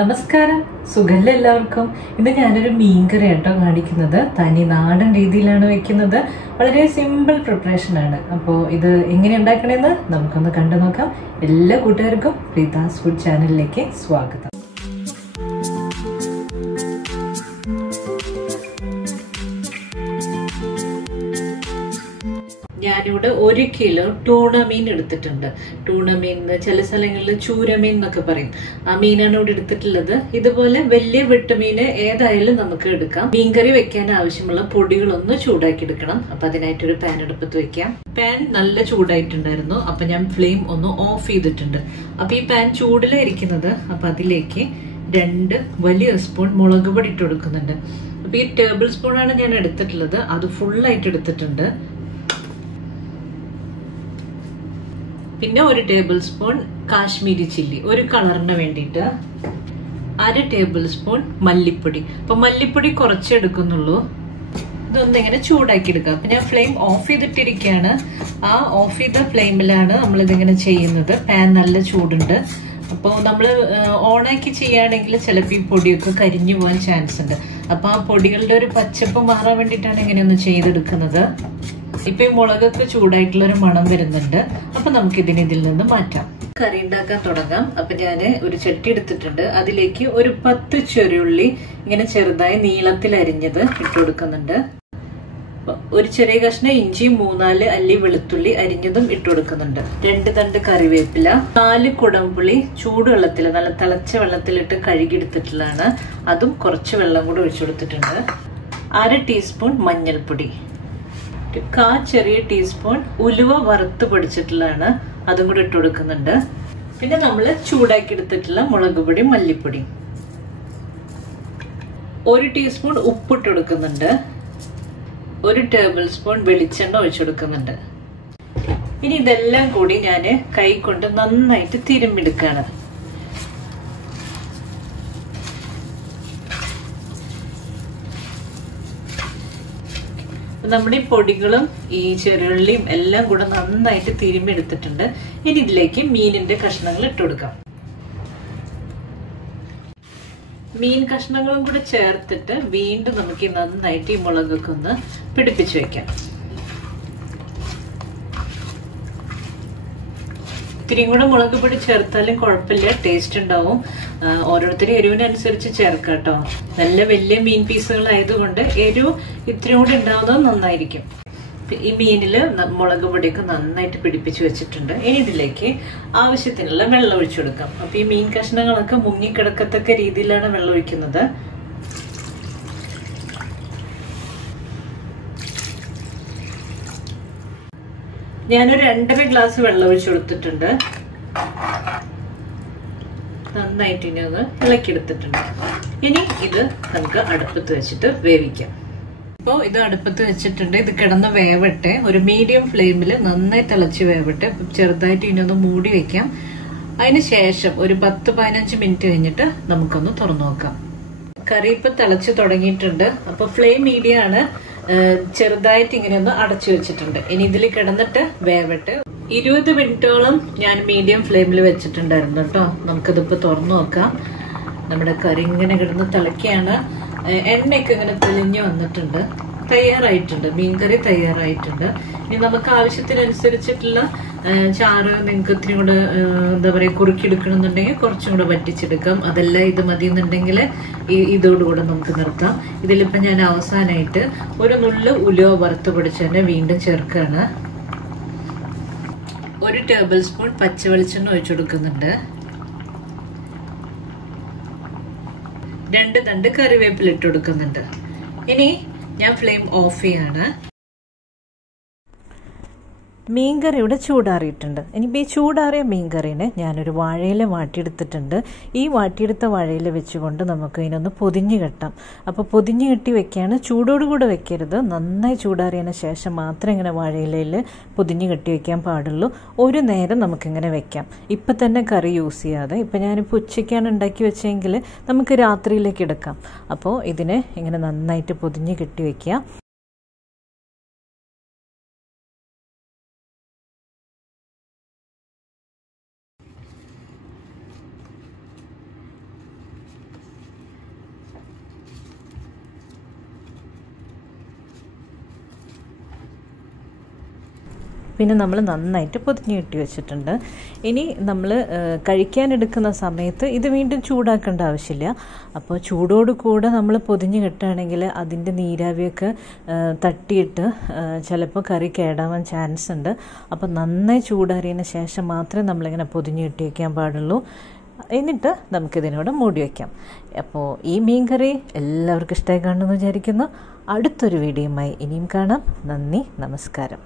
നമസ്കാരം, സുഖല്ലേ എല്ലാവർക്കും. ഇന്ന് ഞാനൊരു മീൻകറി ആട്ടോ കാണിക്കുന്നത്. തനി നാടൻ രീതിയിലാണ് വെക്കുന്നത്. വളരെ സിമ്പിൾ പ്രിപ്പറേഷൻ ആണ്. അപ്പോൾ ഇത് എങ്ങനെ ഉണ്ടാക്കണമെന്ന് നമുക്കൊന്ന് കണ്ടു നോക്കാം. എല്ലാ കൂട്ടുകാർക്കും പ്രീതാസ് ഫുഡ് ചാനലിലേക്ക് സ്വാഗതം. ഞാനിവിടെ 1 കിലോ ടൂണ മീൻ എടുത്തിട്ടുണ്ട്. ടൂണ മീൻ ചില സ്ഥലങ്ങളിൽ ചൂരമീൻ എന്നൊക്കെ പറയും. ആ മീനാണ് ഇവിടെ എടുത്തിട്ടുള്ളത്. ഇതുപോലെ വലിയ വെട്ടുമീന് ഏതായാലും നമുക്ക് എടുക്കാം. മീൻകറി വെക്കാൻ ആവശ്യമുള്ള പൊടികളൊന്ന് ചൂടാക്കി എടുക്കണം. അപ്പൊ അതിനായിട്ടൊരു പാൻ അടുപ്പത്ത് വെക്കാം. പാൻ നല്ല ചൂടായിട്ടുണ്ടായിരുന്നു. അപ്പൊ ഞാൻ ഫ്ലെയിം ഒന്ന് ഓഫ് ചെയ്തിട്ടുണ്ട്. അപ്പൊ ഈ പാൻ ചൂടിലായിരിക്കുന്നത്. അപ്പൊ അതിലേക്ക് 2 വലിയ സ്പൂൺ മുളക് പൊടി ഇട്ട് കൊടുക്കുന്നുണ്ട്. അപ്പൊ ഈ ടേബിൾ സ്പൂൺ ആണ് ഞാൻ എടുത്തിട്ടുള്ളത്. അത് ഫുള്ളായിട്ട് എടുത്തിട്ടുണ്ട്. പിന്നെ 1 ടേബിൾ സ്പൂൺ കാശ്മീരി ചില്ലി, ഒരു കളറിന് വേണ്ടിയിട്ട്. 1/2 ടേബിൾ സ്പൂൺ മല്ലിപ്പൊടി. അപ്പൊ മല്ലിപ്പൊടി കുറച്ച് എടുക്കുന്നുള്ളൂ. ഇതൊന്ന് ഇങ്ങനെ ചൂടാക്കി എടുക്കാം. അപ്പൊ ഞാൻ ഫ്ലെയിം ഓഫ് ചെയ്തിട്ടിരിക്കുകയാണ്. ആ ഓഫ് ചെയ്ത ഫ്ലെയിമിലാണ് നമ്മൾ ഇതിങ്ങനെ ചെയ്യുന്നത്. പാൻ നല്ല ചൂടുണ്ട്. അപ്പോൾ നമ്മൾ ഓണാക്കി ചെയ്യുകയാണെങ്കിൽ ചിലപ്പോൾ ഈ പൊടിയൊക്കെ കരിഞ്ഞു പോകാൻ ചാൻസ് ഉണ്ട്. അപ്പൊ ആ പൊടികളുടെ ഒരു പച്ചപ്പ് മാറാൻ വേണ്ടിയിട്ടാണ് ഇങ്ങനെയൊന്ന് ചെയ്തെടുക്കുന്നത്. ഇപ്പൊ ഈ മുളകൊക്കെ ചൂടായിട്ടുള്ളൊരു മണം വരുന്നുണ്ട്. അപ്പൊ നമുക്ക് ഇതിൽ നിന്ന് മാറ്റാം. കറി ഉണ്ടാക്കാൻ തുടങ്ങാം. അപ്പൊ ഞാൻ ഒരു ചട്ടി എടുത്തിട്ടുണ്ട്. അതിലേക്ക് ഒരു 10 ചെറിയുള്ളി ഇങ്ങനെ ചെറുതായി നീളത്തിൽ അരിഞ്ഞത് ഇട്ട് കൊടുക്കുന്നുണ്ട്. ഒരു ചെറിയ കഷ്ണം ഇഞ്ചിയും 3-4 അല്ലി വെളുത്തുള്ളി അരിഞ്ഞതും ഇട്ട് കൊടുക്കുന്നുണ്ട്. 2 തണ്ട് കറിവേപ്പില, 4 കുടംപുളി ചൂടുവെള്ളത്തിൽ, നല്ല തിളച്ച വെള്ളത്തിലിട്ട് കഴുകിയെടുത്തിട്ടുള്ളതാണ്. അതും കുറച്ച് വെള്ളം കൂടെ ഒഴിച്ചു കൊടുത്തിട്ടുണ്ട്. 1/2 ടീസ്പൂൺ മഞ്ഞൾപ്പൊടി, 1/4 ചെറിയ ടീസ്പൂൺ ഉലുവ വറുത്ത് പൊടിച്ചിട്ടുള്ളതാണ്. അതും കൂടെ ഇട്ട് കൊടുക്കുന്നുണ്ട്. പിന്നെ നമ്മൾ ചൂടാക്കി എടുത്തിട്ടുള്ള മുളക് പൊടി, മല്ലിപ്പൊടി, 1 ടീസ്പൂൺ ഉപ്പിട്ട് കൊടുക്കുന്നുണ്ട്. 1 ടേബിൾ സ്പൂൺ വെളിച്ചെണ്ണ ഒഴിച്ചു കൊടുക്കുന്നുണ്ട്. ഇനി ഇതെല്ലാം കൂടി ഞാൻ കൈ കൊണ്ട് നന്നായിട്ട് തിരുമ്മിടുക്കാണ്. നമ്മുടെ ഈ പൊടികളും ഈ ചെറുള്ളിയും എല്ലാം കൂടെ നന്നായിട്ട് തിരുമ്മി എടുത്തിട്ടുണ്ട്. ഇനി ഇതിലേക്ക് മീനിന്റെ കഷ്ണങ്ങൾ ഇട്ട് കൊടുക്കാം. മീൻ കഷ്ണങ്ങളും കൂടെ ചേർത്തിട്ട് വീണ്ടും നമുക്ക് നന്നായിട്ട് ഈ മുളകൊക്കെ ഒന്ന് പിടിപ്പിച്ചു വെക്കാം. ഇത്തിരിയും കൂടെ മുളക് പൊടി ചേർത്താലും കുഴപ്പമില്ല, ടേസ്റ്റ് ഉണ്ടാവും. ഓരോരുത്തരും എരിവിനനുസരിച്ച് ചേർക്കാം കേട്ടോ. നല്ല വലിയ മീൻ പീസുകളായതുകൊണ്ട് എരിവ് ഇത്തിരി കൂടി ഉണ്ടാവുന്നത് നന്നായിരിക്കും. ഈ മീനില് മുളക് പൊടിയൊക്കെ നന്നായിട്ട് പിടിപ്പിച്ച് വെച്ചിട്ടുണ്ട്. ഇനി ഇതിലേക്ക് ആവശ്യത്തിനുള്ള വെള്ളം ഒഴിച്ചു കൊടുക്കാം. അപ്പൊ ഈ മീൻ കഷ്ണങ്ങളൊക്കെ മുങ്ങിക്കിടക്കത്തക്ക രീതിയിലാണ് വെള്ളം ഒഴിക്കുന്നത്. ഞാനൊരു 2.5 ഗ്ലാസ് വെള്ളം ഒഴിച്ചു കൊടുത്തിട്ടുണ്ട്. നന്നായിട്ട് ഇനി ഒന്ന് ഇളക്കിയെടുത്തിട്ടുണ്ട്. ഇനി ഇത് നമുക്ക് അടുപ്പത്ത് വെച്ചിട്ട് വേവിക്കാം. അപ്പോൾ ഇത് അടുപ്പത്ത് വെച്ചിട്ടുണ്ട്. ഇത് കിടന്ന് വേവട്ടെ. ഒരു മീഡിയം ഫ്ലെയിമിൽ നന്നായി തിളച്ച് വേവട്ടെ. ചെറുതായിട്ട് ഇനി ഒന്ന് മൂടി വെക്കാം. അതിന് ശേഷം ഒരു 10-15 മിനിറ്റ് കഴിഞ്ഞിട്ട് നമുക്കൊന്ന് തുറന്നു നോക്കാം. കറി ഇപ്പൊ തിളച്ച് തുടങ്ങിയിട്ടുണ്ട്. അപ്പൊ ഫ്ലെയിം മീഡിയം ആണ്. ചെറുതായിട്ട് ഇങ്ങനെ ഒന്ന് അടച്ചു വെച്ചിട്ടുണ്ട്. ഇനി ഇതിൽ കിടന്നിട്ട് വേവട്ടെ. 20 മിനിറ്റോളം ഞാൻ മീഡിയം ഫ്ലെയിമിൽ വെച്ചിട്ടുണ്ടായിരുന്നു കേട്ടോ. നമുക്കിതിപ്പോ തുറന്നു നോക്കാം. നമ്മുടെ കറി ഇങ്ങനെ കിടന്ന് തിളക്കുകയാണ്. എണ്ണയൊക്കെ ഇങ്ങനെ തെളിഞ്ഞു വന്നിട്ടുണ്ട്. തയ്യാറായിട്ടുണ്ട്. മീൻകറി തയ്യാറായിട്ടുണ്ട്. ഇനി നമുക്ക് ആവശ്യത്തിനനുസരിച്ചിട്ടുള്ള ചാറ് നിങ്ങൾക്ക് ഇത്തിരി കൂടെ എന്താ പറയുക കുറുക്കിയെടുക്കണമെന്നുണ്ടെങ്കിൽ കുറച്ചും കൂടെ വറ്റിച്ചെടുക്കാം. അതെല്ലാം ഇത് മതി എന്നുണ്ടെങ്കിൽ ഇതോടുകൂടെ നമുക്ക് നിർത്താം. ഇതിലിപ്പോ ഞാൻ അവസാനമായിട്ട് ഒരു നുള്ള് ഉലുവ വറുത്ത് പൊടിച്ച് തന്നെ വീണ്ടും ചേർക്കുകയാണ്. 1 ടേബിൾ സ്പൂൺ പച്ചവെളിച്ചെണ്ണ ഒഴിച്ചു കൊടുക്കുന്നുണ്ട്. 2 തണ്ട് കറിവേപ്പില ഇട്ട് കൊടുക്കുന്നുണ്ട്. ഇനി ഞാൻ ഫ്ലെയിം ഓഫ് ചെയ്യാണ്. മീൻകറി ഇവിടെ ചൂടാറിയിട്ടുണ്ട്. ഇനിയിപ്പോൾ ഈ ചൂടാറിയ മീൻകറീനെ ഞാനൊരു വാഴയില വാട്ടിയെടുത്തിട്ടുണ്ട്. ഈ വാട്ടിയെടുത്ത വാഴയില വെച്ചുകൊണ്ട് നമുക്ക് ഇതിനൊന്ന് പൊതിഞ്ഞ് കെട്ടാം. അപ്പോൾ പൊതിഞ്ഞ് കെട്ടി വെക്കുകയാണ്. ചൂടോടുകൂടെ വെക്കരുത്. നന്നായി ചൂടാറിയതിന് ശേഷം മാത്രമേ ഇങ്ങനെ വാഴയിലയിൽ പൊതിഞ്ഞ് കെട്ടി വെക്കാൻ പാടുള്ളൂ. ഒരു നേരം നമുക്കിങ്ങനെ വെക്കാം. ഇപ്പം തന്നെ കറി യൂസ് ചെയ്യാതെ. ഇപ്പം ഞാനിപ്പോൾ ഉച്ചയ്ക്കാണ് ഉണ്ടാക്കി വെച്ചെങ്കിൽ നമുക്ക് രാത്രിയിലേക്ക് എടുക്കാം. അപ്പോൾ ഇതിനെ ഇങ്ങനെ നന്നായിട്ട് പൊതിഞ്ഞ് കെട്ടി വെക്കുക. പിന്നെ നമ്മൾ നന്നായിട്ട് പൊതിഞ്ഞ് കെട്ടി വെച്ചിട്ടുണ്ട്. ഇനി നമ്മൾ കഴിക്കാനെടുക്കുന്ന സമയത്ത് ഇത് വീണ്ടും ചൂടാക്കേണ്ട ആവശ്യമില്ല. അപ്പോൾ ചൂടോട് കൂടെ നമ്മൾ പൊതിഞ്ഞ് കെട്ടുകയാണെങ്കിൽ അതിൻ്റെ നീരാവിയൊക്കെ തട്ടിയിട്ട് ചിലപ്പോൾ കറി കേടാവാൻ ചാൻസ് ഉണ്ട്. അപ്പോൾ നന്നായി ചൂടാറിയതിന് ശേഷം മാത്രമേ നമ്മളിങ്ങനെ പൊതിഞ്ഞ് കെട്ടി വയ്ക്കാൻ പാടുള്ളൂ. എന്നിട്ട് നമുക്കിതിനോട് മൂടി വയ്ക്കാം. അപ്പോൾ ഈ മീൻ കറി എല്ലാവർക്കും ഇഷ്ടമായി കാണുമെന്ന് വിചാരിക്കുന്നു. അടുത്തൊരു വീഡിയോയുമായി ഇനിയും കാണാം. നന്ദി, നമസ്കാരം.